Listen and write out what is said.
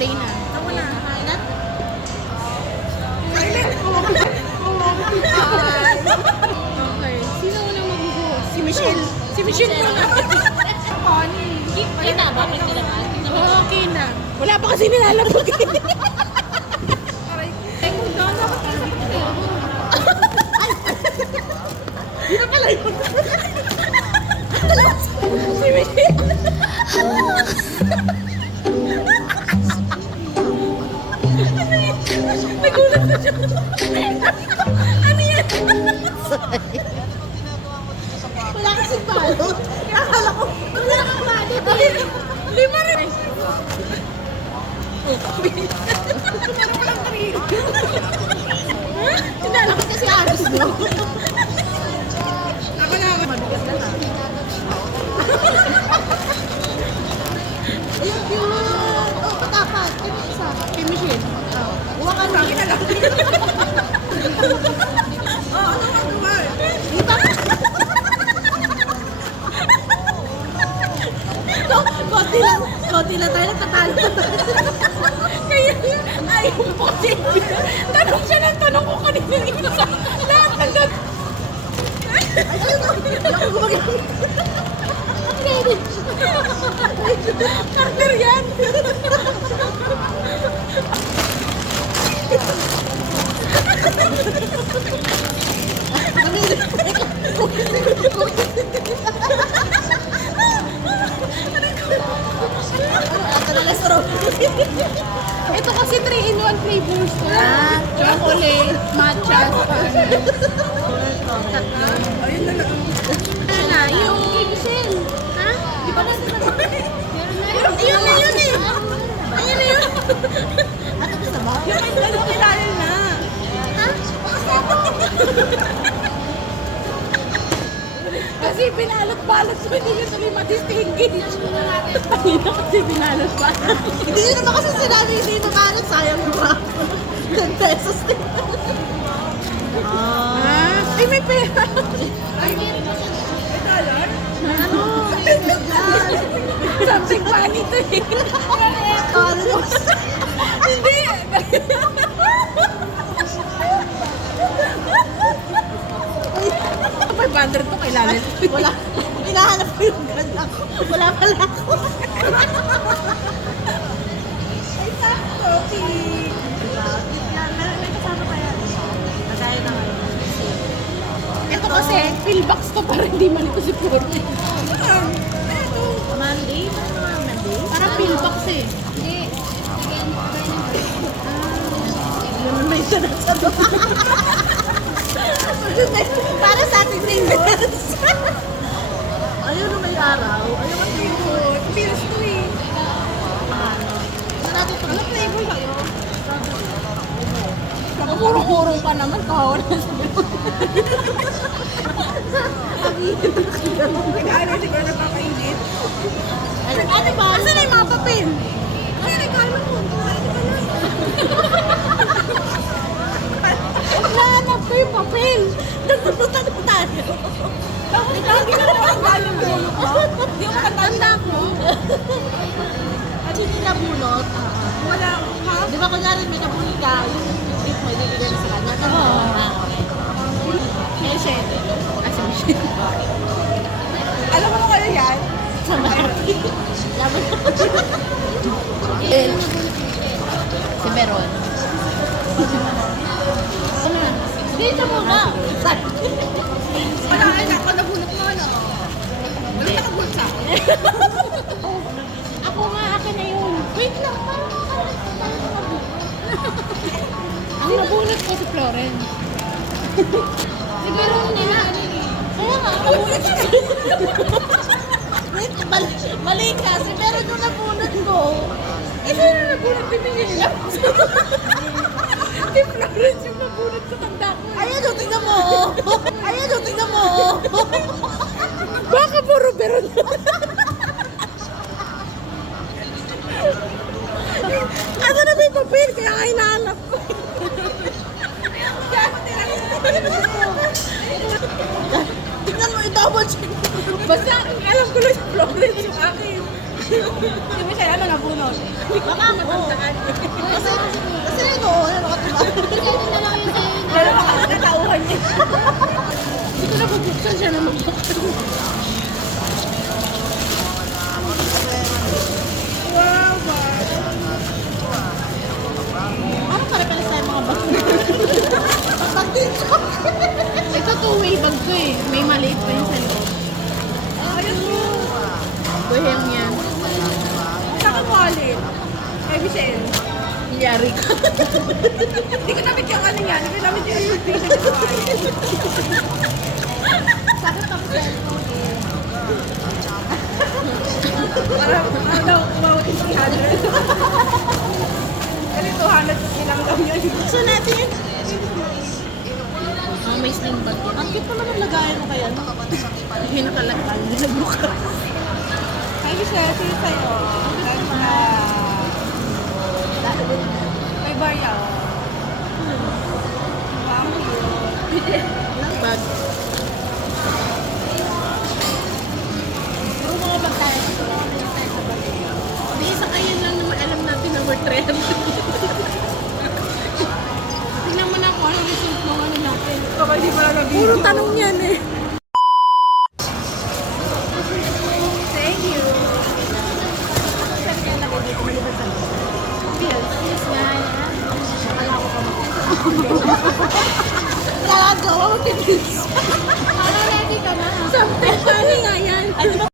play na. Ako na. Highlight? Okay. Sino unang magbubuhos? Si Michelle. Si Michelle muna. Connie. Kita ba? May nilaman? Okay na. Wala pa kasi nilalabog. Ay, kung doon dapat pala dito sa'yo. Hindi na pala yun. Si Michelle. Nagulat na siya. Ano yan? Wala kasing balot. Akala ko, wala kang balot. Lima rin. Meron ko lang three. Sinala ko kasi aros mo. Ako na. Mabigat na ha. Ayun yun. Oh, patapat. Ito isa. Kay Michelle. Huwag ka na. Kaya lang. Oo, ano ka naman? Iba ka. Konti lang tayo nagtatalo. Kaya ayaw po kasi. Tanong siya ng tanong ko kanina isa. Lahat ng gag... Ayun, gumagay. Carter yan. Ito kasi 3-in-1 flavors ko. Chocolate, matcha, Ayun na lang. ano na, yung kay Michelle. Ha? Di ba kasi Ayun na yun eh. Ayun na yun. Ano ka sa ba? Yung may dalawa kilala na. Ha? Kasi binalot-balot so hindi nyo tuloy ma-distinguish. Pangina kasi binalot-balot. Hindi nyo naman kasi sinabi hindi mabalot. Sayang naman. 10 pesos din. Ay, may pera. Ay, meron pa siya. Ano? Something funny to eh. Ano? Hindi. 500 to kailangan. Wala. Hinahanap ko yung ganda ko. Wala pala ako. Ay, sakto. May kasama pa yan. Nagaya na ngayon. Ito kasi, pillbox to para hindi malito si Florence. Monday? Monday? Parang pillbox eh. Hindi. Yun may sarap-sarap. Para sa ating fingers. Ayun may araw. Ayun ang flavor. Feels to eh. Ano flavor kayo? Puro-puro pa naman, kawan na sa Nag-aaral siguro napakainit. Ano ba? Asan na yung mga papel? Ay, nag-aaral mo. Nahanap ko yung papel. Nagpuputan mo tayo. Bakit lagi na naman ang galing mo? Hindi mo makatanda ko. At hindi nabunot. Wala. Ha? Di ba kunyari may nabunot ka, yung gift mo, ibigay mo sa kanya. Kaya siya. Ah, si Michelle. Alam mo kaya yan? Si Veron. Dito muna. Wala, ay nako, nabunot mo, no? Wala nakabunot sa akin. Ako nga, akin na yun. Wait lang, parang Ang nabunot ko si Florence. Si Veron niya. Kaya nga, Wait, mali ka. Si meron yung nabunot ko. Eh, sino yung nabunot? Bibigyan niya. si Florence yung nabunot ko, tanda ko. Ayan, o, tingnan mo. Ayan, o, tingnan mo. Baka puro Veron. Ano na may papel? Kaya nga hinahanap ko. Tingnan mo, i-double check. Basta, alam ko lang si Florence yung akin. Si Michelle, ano nabunot? Baka ako. Kasi rin oo, ano ka diba? Ikaw na lang yung sa'yo. Pero baka nakatauhan niya. Hindi ko na bubuksan siya na magbuksan. Wow, parang pare-pare sa mga bag. Bag din siya. Ito two-way bag to eh. May maliit pa yung sa loob. Ayun mo. Buheng yan. Saka wallet. Kay Michelle. Yari ka. Hindi ko namit yung ano yan. Hindi ko namit yung invitation sa wallet. Sakit ako cellphone eh. Parang, ano, kumawag yung 300. Kasi 200 ilang daw yun. Buksan natin yun. Oh, may sling bag yan. Ang cute naman ang lagayan mo kaya. Hindi nakalagay. Nagbukas. Ay, Michelle, sino sa'yo? Ganda. May barya. Wow, cute. Bag. Puro mga bag tayo. Puro mga bag tayo sa bag. Hindi, isa kayo lang naman alam natin na we're 300. Tingnan mo na kung ano result ng ano natin. Kapag di pala na Puro tanong yan eh. Thank you. Saan ka nalagay dito? Maliban sa loob. Yes nga yan. Wala ka gawa, magpipils. Ano, ready ka na? Something funny nga yan. Ano ba